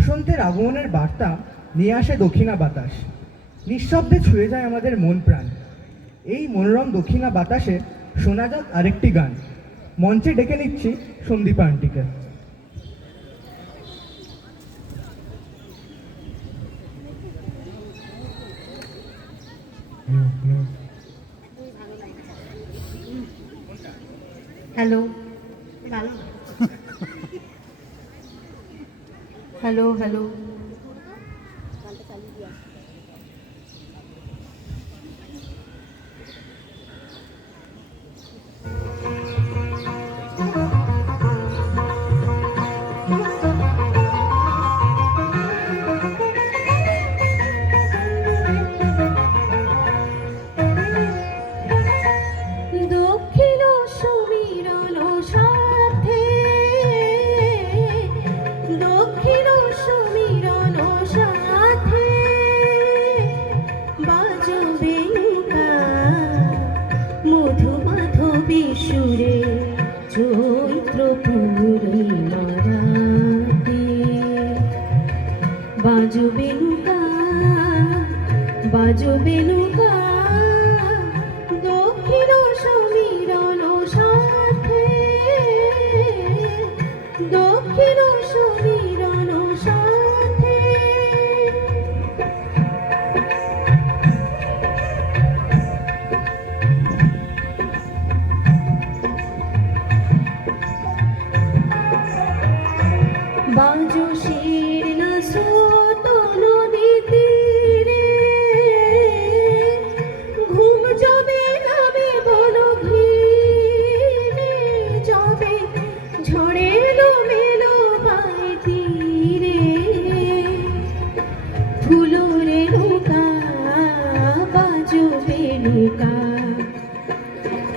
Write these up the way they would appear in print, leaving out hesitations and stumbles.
বসন্তের আগমনের বার্তা নিয়ে আসে দক্ষিণা বাতাস, নিঃশব্দে ছুঁয়ে যায় আমাদের মন প্রাণ। এই মনোরম দক্ষিণা বাতাসে শোনা যাক আরেকটি গান। মঞ্চে ডেকে নিচ্ছি সন্দীপা আন্টিকে। হ্যালো হ্যালো হ্যালো দক্ষিণ সমীরণ সাথে, দক্ষিণ সমীরণ সাথে বাজবে নৌকা মধু মাধবী সুরে চৈত্র পূর্ণিমা রাতে। বাজবে নৌকা বাজবে নৌকা দক্ষিণ সমীরণ সাথে, দক্ষিণ সমীরণ সাথে। বাজো শির না স্রোত নদী তীরে, ঘুম যাবে নামে বন ঘিরে, যাবে ঝড়ে এলো মেলো পায় তীরে। ফুলরে নৌকা বাজবে নৌকা,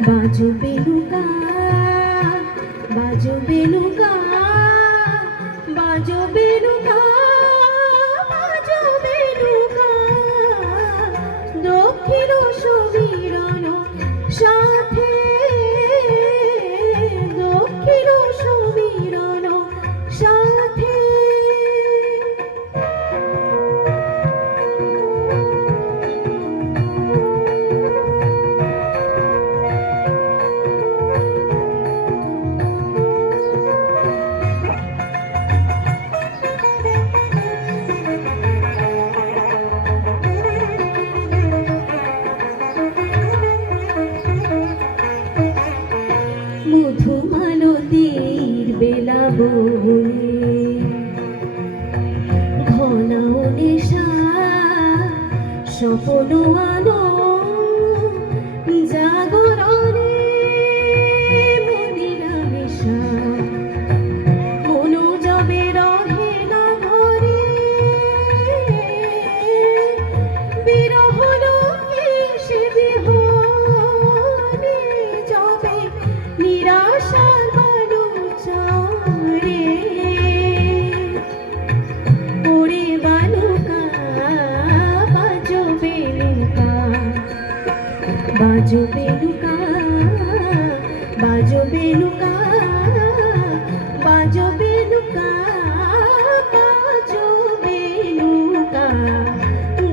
বাজবে নৌকা বাজবে নৌকা, বাজবে নৌকা বাজবে নৌকা দক্ষিণ সমীরণ সাথে, দক্ষিণ সমীরণ সাথে। মধুমালতীর বেলা বনে ঘনাও নেশা স্বপ্ন আনো জাগরণে মদিরা মেশা। মনো যাবে রহে না ঘরে, বিরহ লোকে সে বিহনে যাবে নিরাশার বালুচরে। ওরে বালুকা বাজবে নৌকা, বাজবে নৌকা বাজবে নৌকা, বাজবে নৌকা বাজবে নৌকা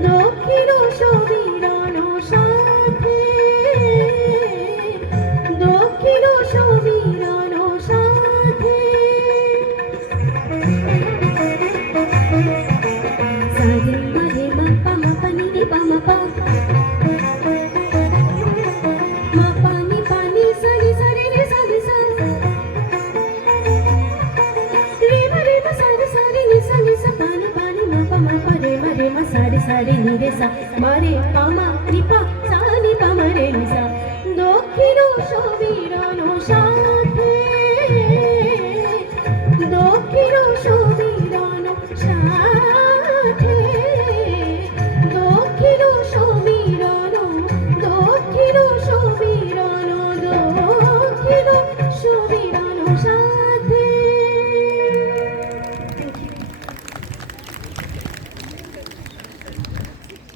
দক্ষিণ সমীরণ সাথে, দক্ষিণ সমীরণ সাথে। সারে মারে মাপা মাপা নি পামা পা, মাপা নি পানি সারি সারি রে সারি সা, রে মারে মা সারি সারি নি সারি সা, পানি পানি মাপা মাপা রে মা সারি সারি নি রে সা, মারে পামা নি পা সা নি পামা রে নি সা দক্ষিণ সমীরণ সা।